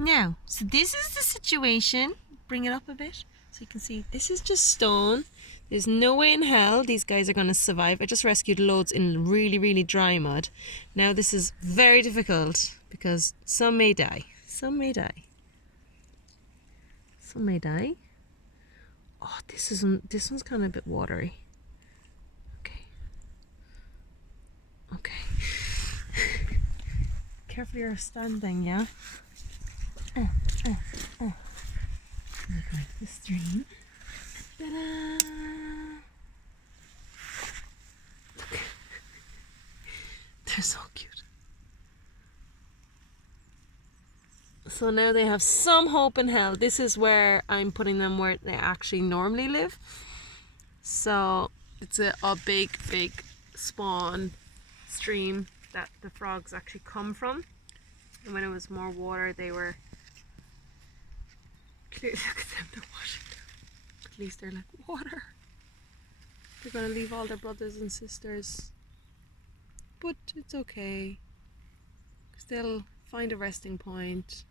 Now, so this is the situation. Bring it up a bit so you can see. This is just stone. There's no way in hell these guys are going to survive. I just rescued loads in really, really dry mud. Now this is very difficult because some may die. Some may die. Some may die. Oh, this one's kind of a bit watery. Okay. Okay. Careful you're standing, yeah? Look at the stream. Ta-da! Look. They're so cute. So now they have some hope in hell. This is where I'm putting them where they actually normally live. So it's a big, big spawn stream that the frogs actually come from. And when it was more water, they were... Look at them, they're washing down. At least they're like, water. They're going to leave all their brothers and sisters. But it's okay. Because they'll find a resting point.